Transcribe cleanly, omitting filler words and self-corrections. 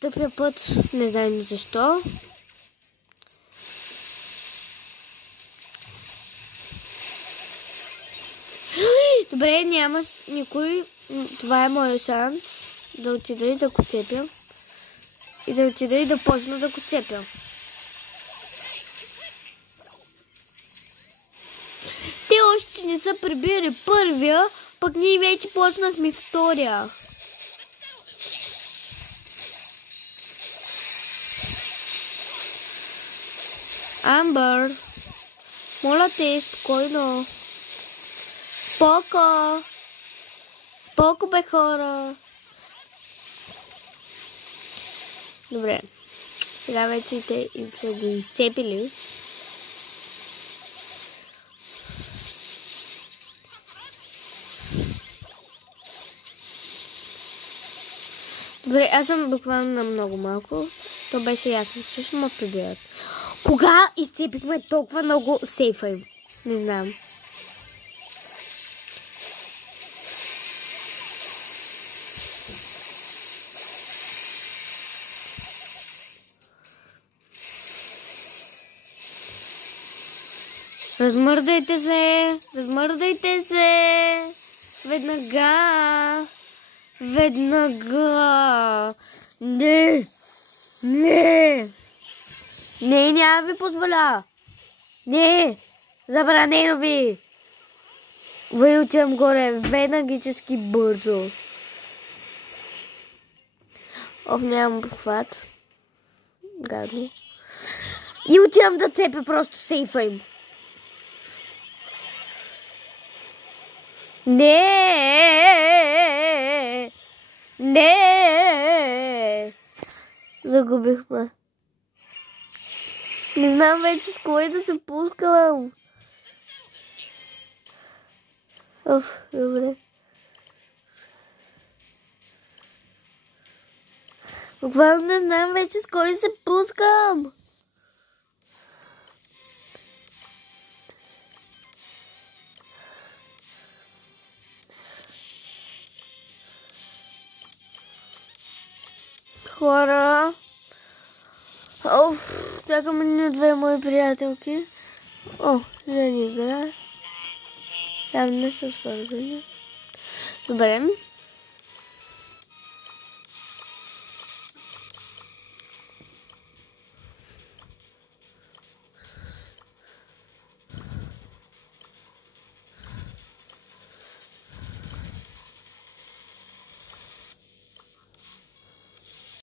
тъпия път, не знаем защо. Добре, няма никой. Това е моят шанс да отида и да го цепя. И да отида и да почна да го цепя. Те още не са прибили първия, пък ние вече почнахме втория. Амбър, моля те, спокойно. Споко. Споко, бе, хора. Добре. Сега вече те са ги изцепили. Добре, аз съм буквално на много малко. То беше ясно, че ще ме прибият. Кога изцепихме толкова много сейфа им? Не знам. Размърдайте се! Размърдайте се! Веднага! Веднага! Не! Не! Не, няма ви позволя! Не! Забранено ви! Вой отивам горе, веднагически бързо. Ох, нямам похват. Гадно. И отивам да цепя просто сейфа им. Не! Не! Загубихме. Не знам вече с кой да се пускам. Оф, добре. Буквално не знам вече с кой се пускам. Хора. Оф, чакаме ни две мои приятелки. О, жени игра. Явно не са свързани. Добре.